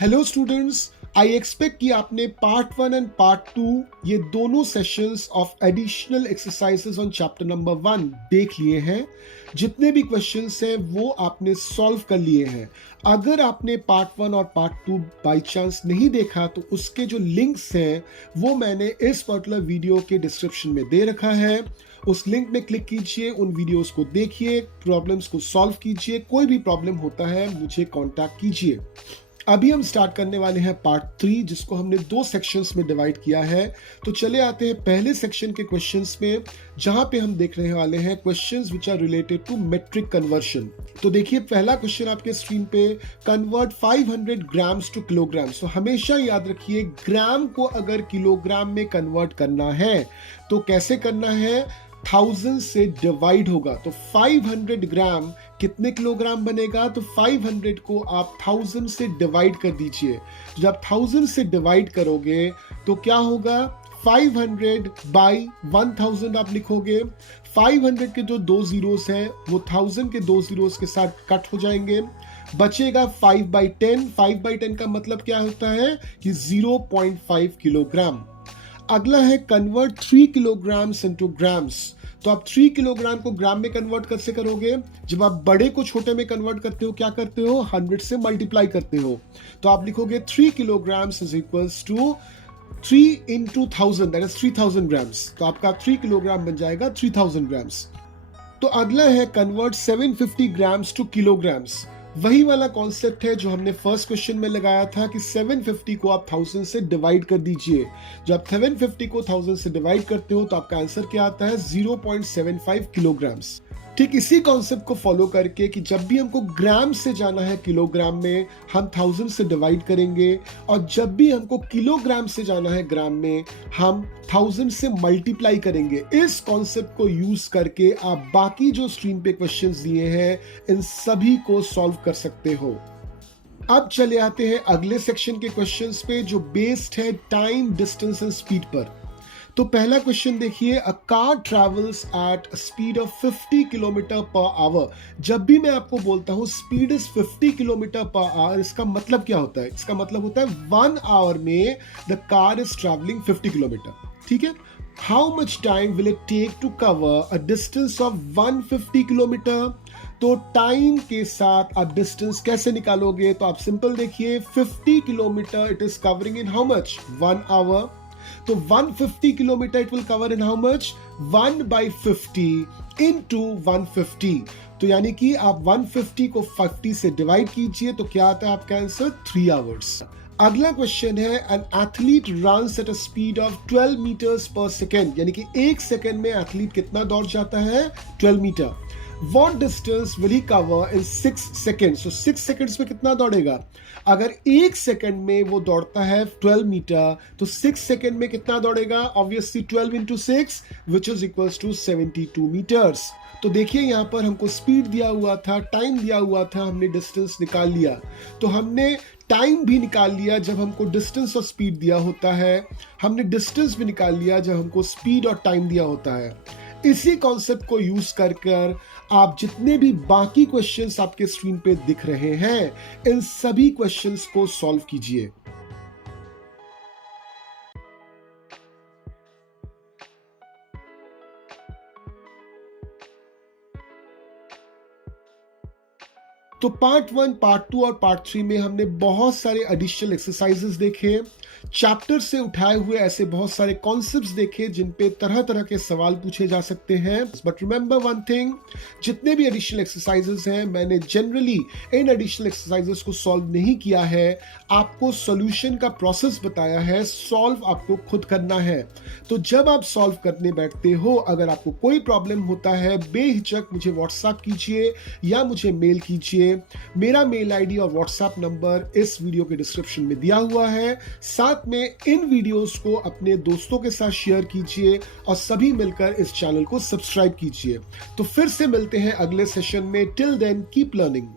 Hello students, I expect कि आपने part 1 and part 2 ये दोनों sessions of additional exercises on chapter number 1 देख लिए हैं। जितने भी क्वेश्चंस हैं वो आपने सॉल्व कर लिए हैं। अगर आपने पार्ट 1 और पार्ट 2 बाय चांस नहीं देखा तो उसके जो लिंक्स हैं वो मैंने इस पर्टिकुलर वीडियो के डिस्क्रिप्शन में दे रखा है। उस लिंक में क्लिक कीजिए, उन वीडियोस को देखिए, प्रॉब्लम्स को सॉल्व कीजिए। कोई भी प्रॉब्लम होता है मुझे कांटेक्ट कीजिए। अभी हम स्टार्ट करने वाले हैं पार्ट 3, जिसको हमने दो सेक्शंस में डिवाइड किया है। तो चले आते हैं पहले सेक्शन के क्वेश्चंस में, जहां पे हम देखने वाले हैं questions which are related to metric conversion. तो देखिए पहला क्वेश्चन आपके स्क्रीन पे, कन्वर्ट 500 ग्राम्स टू किलोग्राम्स। तो हमेशा याद रखिए, ग्राम को अगर किलोग्राम में कन्वर्ट करना है तो कैसे करना है, 1000 से डिवाइड होगा। तो 500 ग्राम कितने किलोग्राम बनेगा, तो 500 को आप 1000 से डिवाइड कर दीजिए। जब 1000 से डिवाइड करोगे तो क्या होगा, 500 बाई 1000 आप लिखोगे। 500 के जो दो जीरोस हैं वो 1000 के दो जीरोस के साथ कट हो जाएंगे, बचेगा 5/10। 5/10 का मतलब क्या होता है कि 0.5 किलोग्राम। अगला है कन्वर्ट 3 किलोग्राम्स इनटू ग्राम्स। तो आप 3 किलोग्राम को ग्राम में कन्वर्ट कैसे करोगे, जब आप बड़े को छोटे में कन्वर्ट करते हो क्या करते हो, 100 से मल्टीप्लाई करते हो। तो आप लिखोगे 3 kilograms is equals to 3 into 1000, that is 3000 grams. तो आपका 3 किलोग्राम बन जाएगा 3000 ग्राम्स। तो अगला है कन्वर्ट 750 ग्राम्स टू किलोग्राम्स। वही वाला कॉन्सेप्ट है जो हमने फर्स्ट क्वेश्चन में लगाया था कि 750 को आप 1000 से डिवाइड कर दीजिए। जब आप 750 को 1000 से डिवाइड करते हो तो आपका आंसर क्या आता है, 0.75 किलोग्राम्स। ठीक इसी कॉन्सेप्ट को फॉलो करके कि जब भी हमको ग्राम से जाना है किलोग्राम में, हम 1000 से डिवाइड करेंगे, और जब भी हमको किलोग्राम से जाना है ग्राम में, हम 1000 से मल्टीप्लाई करेंगे। इस कॉन्सेप्ट को यूज करके आप बाकी जो स्क्रीन पे क्वेश्चंस दिए हैं इन सभी को सॉल्व कर सकते हो। अब चले आते हैं अगले सेक्शन के क्वेश्चंस पे, जो बेस्ड है टाइम, डिस्टेंस एंड स्पीड पर। तो पहला क्वेश्चन देखिए, a car travels at speed of 50 kilometre per hour. जब भी मैं आपको बोलता हूं speed is 50 kilometre per hour, इसका मतलब क्या होता है, इसका मतलब होता है 1 आवर में the car is travelling 50 kilometre. ठीक है, how much time will it take to cover a distance of 150 kilometre. तो टाइम के साथ आप डिस्टेंस कैसे निकालोगे, तो आप सिंपल देखिए, 50 kilometre it is covering in how much, 1 hour. तो 150 kilometre it will cover in how much, 1/50 into 150। तो यानी कि आप 150 को 50 से डिवाइड कीजिए तो क्या आता है आपका आंसर, 3 आवर्स। अगला क्वेश्चन है, an athlete runs at a speed of 12 metres per second. यानी कि 1 सेकेंड में एथलीट कितना दौड़ जाता है, 12 metre. What distance will he cover in 6 seconds? So 6 seconds में कितना दौड़ेगा, अगर 1 सेकंड में वो दौड़ता है 12 मीटर तो 6 सेकंड में कितना दौड़ेगा, obviously 12 into 6 which is equals to 72 meters। तो देखिए यहाँ पर हमको स्पीड दिया हुआ था, टाइम दिया हुआ था, हमने डिस्टेंस निकाल लिया। तो हमने टाइम भी निकाल लिया जब हमको डिस्टेंस और स्पीड दिया होता है, हमने डिस्टेंस भी निकाल लिया जब हमको स्पीड और टाइम दिया होता है। इसी कॉन्सेप्ट को यूज कर आप जितने भी बाकी क्वेश्चंस आपके स्क्रीन पे दिख रहे हैं इन सभी क्वेश्चंस को सॉल्व कीजिए। तो पार्ट 1, पार्ट 2 और पार्ट 3 में हमने बहुत सारे एडिशनल एक्सरसाइजेस देखे, चैप्टर से उठाए हुए ऐसे बहुत सारे कॉन्सेप्ट्स देखे जिन पे तरह तरह के सवाल पूछे जा सकते हैं। बट रिमेंबर वन थिंग, जितने भी एडिशनल एक्सरसाइजेस हैं मैंने जनरली इन एडिशनल एक्सरसाइजेस को सॉल्व नहीं किया है, आपको सॉल्यूशन का प्रोसेस बताया है, सॉल्व आपको खुद करना है। तो जब आप सॉल्व करने बैठते हो, अगर आपको कोई प्रॉब्लम होता है, बेहिचक मुझे व्हाट्सएप कीजिए या मुझे मेल कीजिए। मेरा मेल आईडी और व्हाट्सएप नंबर इस वीडियो के डिस्क्रिप्शन में दिया हुआ है। साथ में इन वीडियोस को अपने दोस्तों के साथ शेयर कीजिए और सभी मिलकर इस चैनल को सब्सक्राइब कीजिए। तो फिर से मिलते हैं अगले सेशन में। Till then keep learning.